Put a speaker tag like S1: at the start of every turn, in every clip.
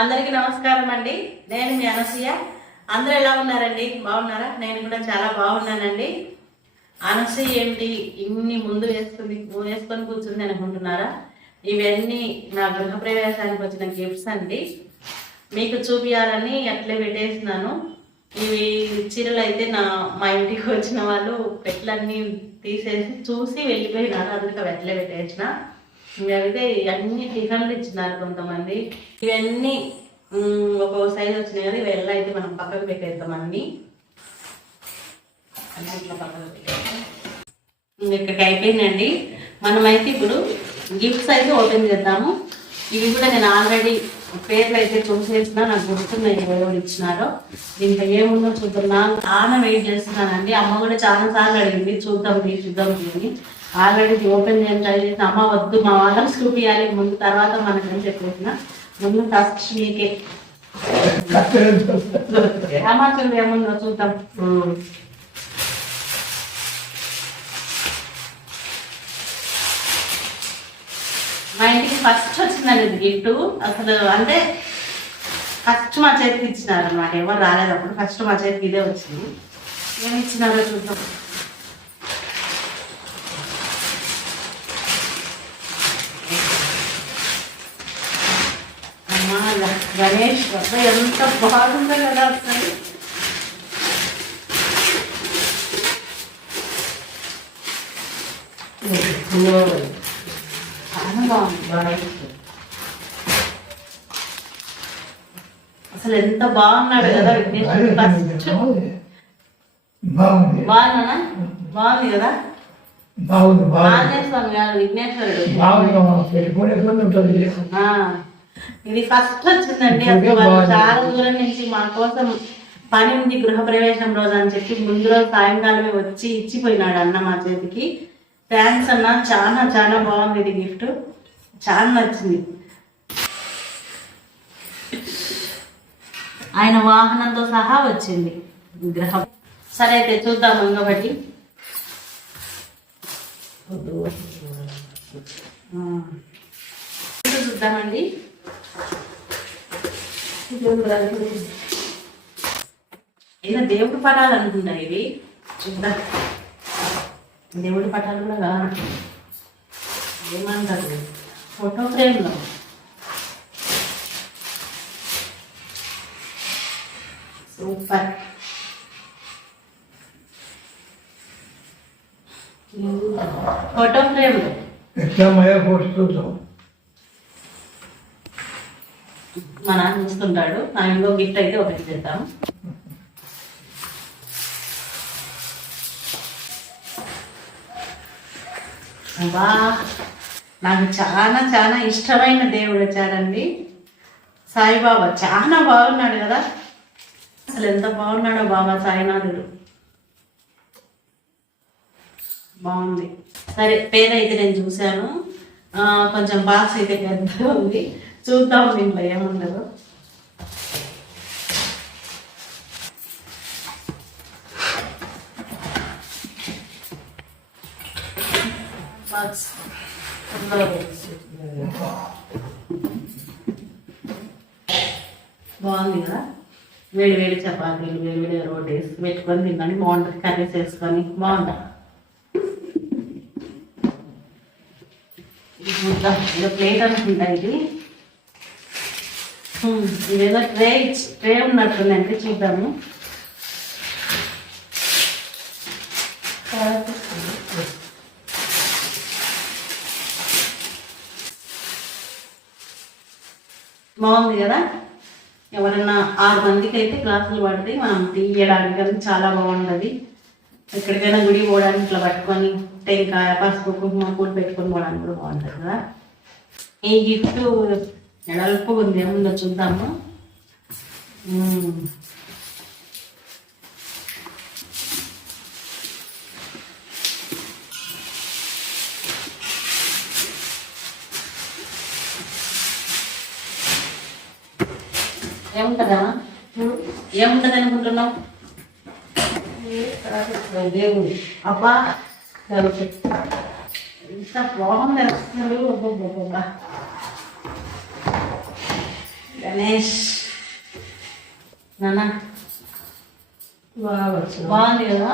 S1: అందరికీ నమస్కారం అండి. నేను మీ అనసూయ. అందరూ ఎలా ఉన్నారండి? బాగున్నారా? నేను కూడా చాలా బాగున్నానండి. అనసూయ ఏంటి ఇన్ని ముందు వేసుకుని వేసుకొని కూర్చుంది అనుకుంటున్నారా? ఇవన్నీ నా గృహప్రవేశానికి వచ్చిన గిఫ్ట్స్ అండి. మీకు చూపించాలని అట్లే పెట్టేసినాను ఇవి చీరలు అయితే నా మా ఇంటికి వచ్చిన వాళ్ళు పెట్లన్నీ తీసేసి చూసి వెళ్ళిపోయినారు. అందుకే అట్లే పెట్టేసిన. అయితే అన్ని టిఫిన్లు ఇచ్చినారు కొంతమంది. ఇవన్నీ మ్, ఒక్కొక్క సైజ్ వచ్చినాయి కదా ఇవి ఎలా అయితే మనం పక్కకు పెట్టేద్దాం అన్ని. ఇట్లా పక్కకు పెట్టేద్దాం. ఇక్కడికి అయిపోయిందండి. మనమైతే ఇప్పుడు గిఫ్ట్స్ అయితే ఓపెన్ చేద్దాము. ఇవి కూడా నేను ఆల్రెడీ పేర్లు అయితే చూసేసిన నాకు గుర్తున్నాయి ఎవరు ఇచ్చినారో. ఇంకా ఏముందో చూద్దాం. చాలా వెయిట్ చేస్తున్నానండి. అమ్మ కూడా చాలా సార్లు అడిగింది. చూద్దాం తీ చూద్దాం అని ఆల్రెడీ ఓపెన్ చేయడం అమ్మ వద్దు మా వాళ్ళకి చూపించాలి ముందు తర్వాత మనకని చెప్పేసిన. ముందు ఫస్ట్ మీకే. రామాచంద్ర ఏముందో చూద్దాం. మా ఇంటికి ఫస్ట్ వచ్చిందండి ఇది గిఫ్ట్ అసలు అంటే ఫస్ట్ మా చేతికి ఇచ్చినారు అనమాట ఎవరు రాలేదు అప్పుడు. ఫస్ట్ మా చేతికి ఇదే వచ్చింది. ఏమి ఇచ్చినారో చూద్దాం అమ్మా గ- గణేష్ వద్ద ఎంత బాగుందో. కదా అసలు అసలు ఎంత బాగున్నాడు? కదా విఘ్నేశ్వరుడు ఫస్ట్
S2: బాగుంది.
S1: బాగున్నానా బాగుంది. కదా
S2: బాగుంది బాగుంది.
S1: స్వామి కాదు విఘ్నేశ్వరుడు
S2: బాగుంది. పెట్టుకునే ఉంటుంది
S1: ఇది ఫస్ట్ వచ్చిందండి. అసలు వాళ్ళు. చాలా దూరం నుంచి మా కోసం పని ఉంది గృహప్రవేశం రోజు అని చెప్పి ముందు రోజు సాయంకాలమే వచ్చి ఇచ్చిపోయినాడు అన్న మా చేతికి. థ్యాంక్స్ అన్న. చాలా చాలా బాగుంది ఇది గిఫ్ట్ చాలా నచ్చింది. ఆయన వాహనంతో సహా వచ్చింది. విగ్రహం సరే అయితే చూద్దాం ఇంకొకటి. చూద్దామండి. ఏదో దేవుడి పటాలు అనుకుంటా ఇవి? చూద్దాం. దేవుడి పటాలు కూడా కాదు ఏమంటారు? ఫోటో ఫ్రేమ్లో. సూపర్. ఫోటో ఫ్రేమ్లో.
S2: ఎట్లా మయ ఫోటో చూద్దాం.
S1: మా నాన్న చూస్తుంటాడు. నా ఇంకో గిఫ్ట్ అయితే ఒకటి చేద్దాం బా నాకు చాలా చాలా ఇష్టమైన దేవుడు వచ్చారండి. సాయిబాబా చాలా బాగున్నాడు కదా. అసలు ఎంత బాగున్నాడో బాబా సాయినాథుడు. బాగుంది. సరే పేరైతే నేను చూశాను. ఆ, కొంచెం బాక్స్ అయితే పెద్దగా ఉంది. చూద్దాం దీంట్లో ఏముండదు. బాగుంది కదా వేడి వేడి చపాతీలు వేడి వేడి రోటీస్ పెట్టుకొని తిన్నాను. బాగుంటుంది కర్రీస్ వేసుకొని బాగుంటుంది ఇది చూద్దాం. ఏదో ప్లేట్ అనుకుంటా ఇది. ఇదేదో ట్రే ట్రే ఉన్నట్టుంది అంటే చూద్దాము. బాగుంది కదా? ఎవరన్నా ఆరు మందికి అయితే క్లాసులు పడితే మనం తీయడానికి కానీ చాలా బాగుంటుంది ఎక్కడికైనా గుడి పోవడానికి ఇట్లా పట్టుకొని టెంకాయ పసుపు కుంకుమ పూలు పెట్టుకొని పోవడానికి కూడా బాగుంటుంది కదా? ఈ గిఫ్ట్ ఎడల్పు ఉంది ఏముందో చూద్దాము. మ్మ్. ఏముంటుందా? ఏముంటది అనుకుంటున్నావు? దేవుడు. అబ్బా ఇంత ప్రాబ్లం అసలు గణేష్. నాన్న.
S3: బాగా వచ్చిన
S1: బాగుంది కదా?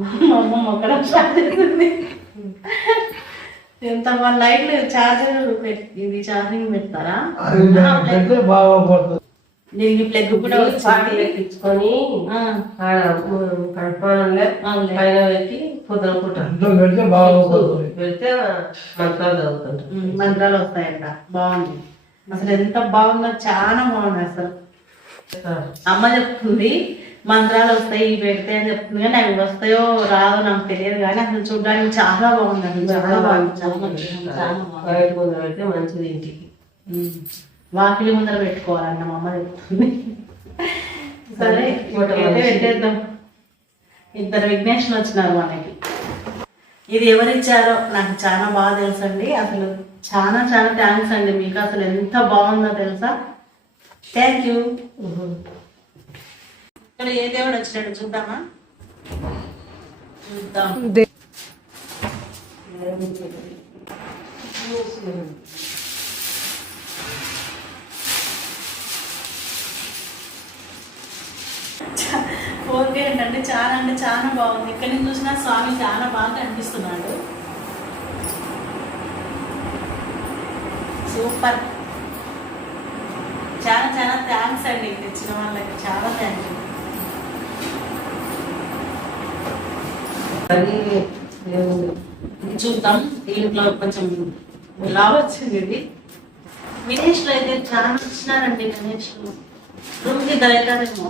S1: మా అమ్మ మొక్కడం స్టార్ట్ చేసింది ఎంత మన లైట్లు చార్జర్ ఇది ఛార్జింగ్ పెడతారా? దీనికి ప్లగ్ కూడా
S3: పాటి ఎక్కించుకొని. పైన పెట్టి పొద్దున పూట.
S2: పెడితే
S3: మంత్రాలు చదువుతుంటారు.
S1: మంత్రాలు వస్తాయంట. బాగుంది. అసలు ఎంత బాగుందో చాలా బాగుంది అసలు. అమ్మ చెప్తుంది మంత్రాలు వస్తాయి ఇవి పెడితే అని చెప్తుంది కానీ అవి వస్తాయో రాదో నాకు తెలియదు కానీ అసలు చూడడానికి చాలా బాగుంది అసలు చాలా బాగుంది
S3: మంచిది ఇంటికి.
S1: వాకిలి ముందర పెట్టుకోవాలన్న మా అమ్మ చెప్తుంది. సరే పెట్టేద్దాం? ఇద్దరు విఘ్నేశ్వరులు వచ్చినారు మనకి. ఇది ఎవరిచ్చారో నాకు చాలా బాగా తెలుసండి. అసలు చాలా చాలా థ్యాంక్స్ అండి. మీకు అసలు ఎంత బాగుందో తెలుసా? థ్యాంక్ యూ ఇక్కడ ఏ దేవుడు వచ్చినాడు చూద్దామా? చూద్దాం. ఫోన్ ఏంటంటే చాలా అంటే చాలా బాగుంది. ఇక్కడ నుంచి చూసినా స్వామి చాలా బాగా కనిపిస్తున్నాడు. సూపర్. చాలా చాలా థ్యాంక్స్ అండి తెచ్చిన వాళ్ళకి. చాలా
S3: దేవుడు
S1: ఇది చూద్దాం. దీంట్లో కొంచెం ఇలా వచ్చింది ఇది. వినేష్లో అయితే చాలా ఇచ్చినారండి గణేష్ రూమ్కి దయకారేమో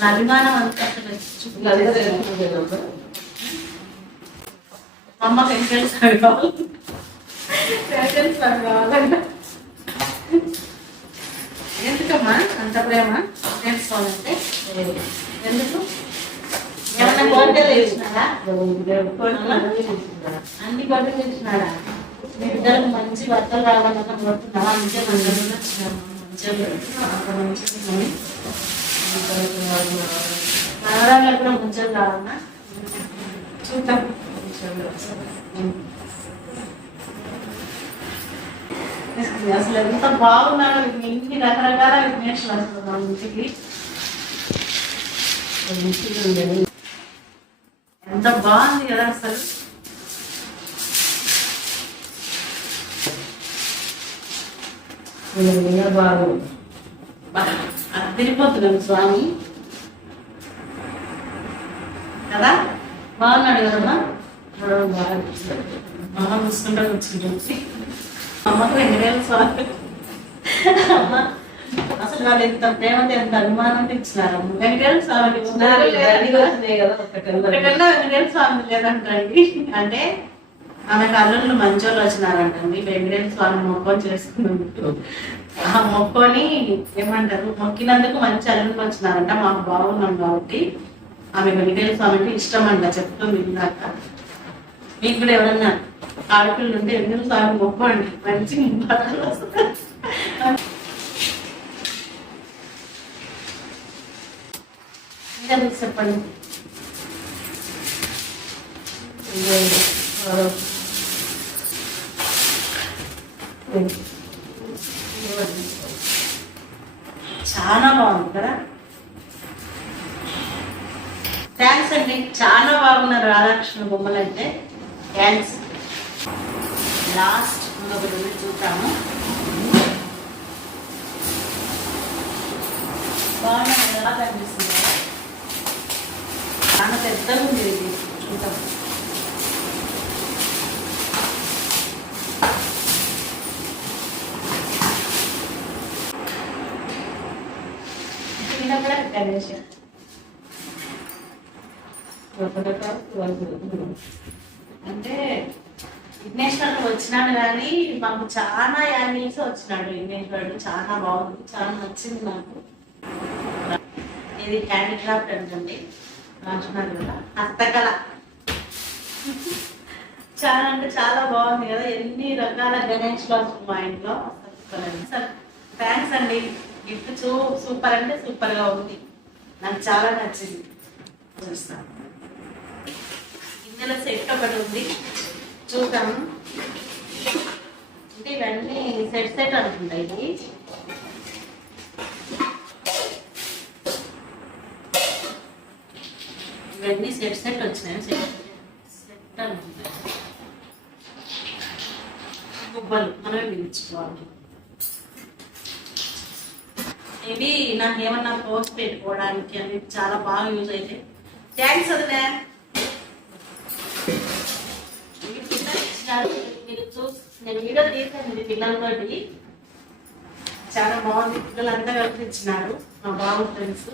S1: నా అభిమానం అంతా అమ్మకి కావాలి కావాలంట ఎందుకమ్మా? అంత ప్రేమ? నేర్చుకోవాలంటే ఎందుకు ఏమన్నా కోరికలు అన్ని కోరికలు తెలిసినారా మీ బిడ్డలకు మంచి బట్టలు రావాలన్న కోరుతున్నావా అందుకే మన దగ్గర వచ్చినాము మంచిగా అంత కూడా చూద్దాం. అసలు ఎంత బాగున్నారో ఇన్ని రకరకాల విఘ్నేశ్వరులు అసలు మా ఇంటికి ఎంత బాగుంది కదా అసలు.
S3: బాగుంది
S1: అద్దరిపోతున్నాం స్వామి కదా బాగున్నాడు కదమ్మా
S3: బాగా
S1: అమ్మ చూసుకుంటా కూర్చుంటుంది అమ్మకు స్వామి అమ్మ అసలు వాళ్ళు ఎంత ప్రేమతో ఎంత అభిమానంతో ఇచ్చినారు వెంకటేశ్వర స్వామికి ఇచ్చినారు? వెంకటేశ్వర స్వామి లేదంటండి అంటే ఆమె కళ్ళల్లో మంచోళ్ళు వచ్చినారంటండి. వెంకటేశ్వర స్వామి మొక్కని చేసుకున్నందుకు ఆ మొక్కని ఏమంటారు? మొక్కినందుకు మంచి అల్లుడికి వచ్చినారంట. మాకు బాగున్నాం కాబట్టి. ఆమె వెంకటేశ్వర స్వామి అంటే ఇష్టం అంట చెప్తుంది ఇందాక మీకు కూడా ఎవరన్నా ఆడపిల్లలు ఉంటే వెంకటేశ్వర స్వామి మొక్కండి మంచి చెప్పండి. చాలా బాగుంది కదా? అండి చాలా బాగున్నారు రాధాకృష్ణ బొమ్మలు అయితే థ్యాంక్స్ లాస్ట్ ఇంకొకటి ఉంది చూద్దాము. బాగున్నాయి ఎలా కనిపిస్తుంది చాలా పెద్దగా ఉంది ఇది. చూద్దాం. కింద కూడా అంటే విఘ్నేశ్వరుడు వచ్చినాడు కానీ మాకు చాలా యాంగిల్స్ వచ్చినాడు. విఘ్నేశ్వరుడు చాలా బాగుంది చాలా నచ్చింది నాకు. ఇది హ్యాండిక్రాఫ్ట్ అంటండి రాసినారు కదా హస్తకళ. చాలా అంటే చాలా బాగుంది కదా. ఎన్ని రకాల గణేష్ బాక్స్ మా ఇంట్లో సార్ థ్యాంక్స్ అండి. గిఫ్ట్ చూ సూపర్ అంటే సూపర్గా ఉంది. నాకు చాలా నచ్చింది. చూస్తాను ఇందులో సెట్ ఒకటి ఉంది. చూద్దాము అంటే ఇవన్నీ సెట్ సెట్ అనుకుంటా ఇది. ఇవన్నీ సెట్ సెట్ వచ్చినాయి. సెట్ సెట్ అనుకుంటా. గుబ్బలు మనమే పిలుచుకోవాలి. ఇవి నాకు ఏమన్నా పోస్ట్ పెట్టుకోవడానికి అనేది చాలా బాగా యూజ్ అయితే. థ్యాంక్స్ అదే ఇవి పిల్లలు మీరు చూసి నేను వీడియో తీసాను ఇది పిల్లలతోటి. చాలా బాగుంది. పిల్లలంతా కలిసి మా బాబు ఫ్రెండ్స్.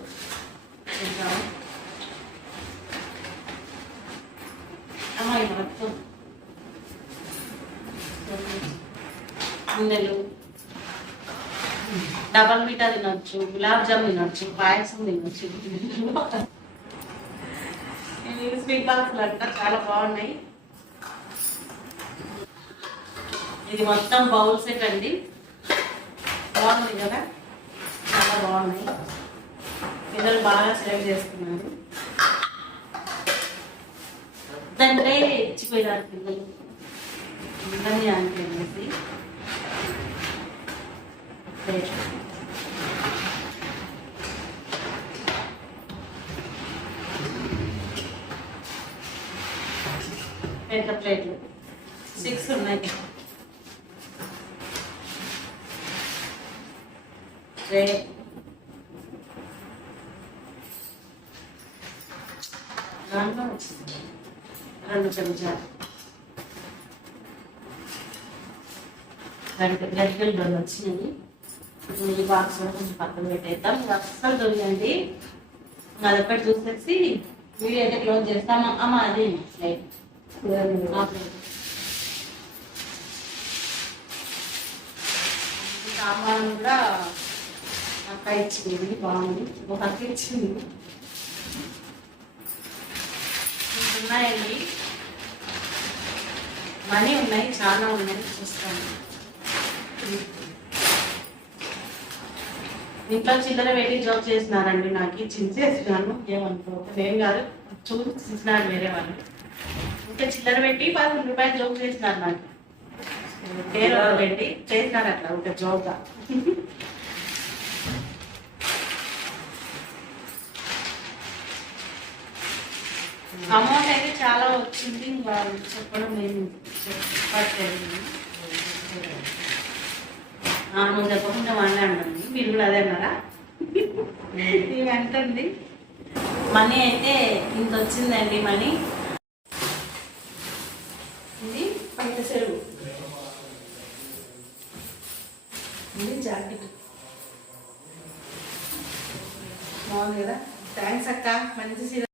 S1: అమ్మాయి మొత్తం. అందెలు డబల్ మీటా తినొచ్చు. గులాబ్ జామ్ తినొచ్చు. పాయసం తినొచ్చు. స్వీట్ బాక్స్లు అంట చాలా బాగున్నాయి. ఇది మొత్తం బౌల్ సెట్ అండి. బాగుంది కదా? చాలా బాగున్నాయి. పిల్లలు బాగా సేవ్ చేస్తున్నారు దాంట్లో ఇచ్చిపోయినారు పిల్లలు. అందరినీ అనుకునేసి ప్లేట్. పెద్ద ప్లేట్లు. సిక్స్ ఉన్నాయి. ట్రే దాంట్లో వచ్చింది రెండు చెంచాలు. రెండు గరికలు రెండు వచ్చినాయి. ఇప్పుడు ఈ బాక్స్ కొంచెం పక్కన పెట్టేద్దాం. ఇది అస్సలు దొరికండి అదొక్కటి చూసేసి వీడియో అయితే క్లోజ్ చేస్తాం అమ్మ అది ప్లేట్ సాంబారం కూడా అక్క ఇచ్చింది బాగుంది. ఒక అక్క ఇచ్చింది ఉన్నాయండి. మనీ ఉన్నాయి చాలా ఉన్నాయి చూస్తాను. ఇంట్లో చిల్లర పెట్టి జాబ్ చేసినారండి నాకు. చించేసినాను ఏమనుకోవద్దు నేను కాదు చూసినారు వేరే వాళ్ళు. ఇంకా చిల్లర పెట్టి పదకొండు రూపాయలు జోక్ చేసినారు నాకు. పేరు పెట్టి చేసినారు అట్లా ఒక జోక్గా అమౌంట్ అయితే చాలా వచ్చింది. ఇంకా చెప్పడం నేను చెప్పట్లేదు. నువ్వు చెప్పకుండా మాట్లాడండి మీరు కూడా అదే అన్నారా? ఇవి అంటుంది మనీ అయితే ఇంత వచ్చిందండి మనీ.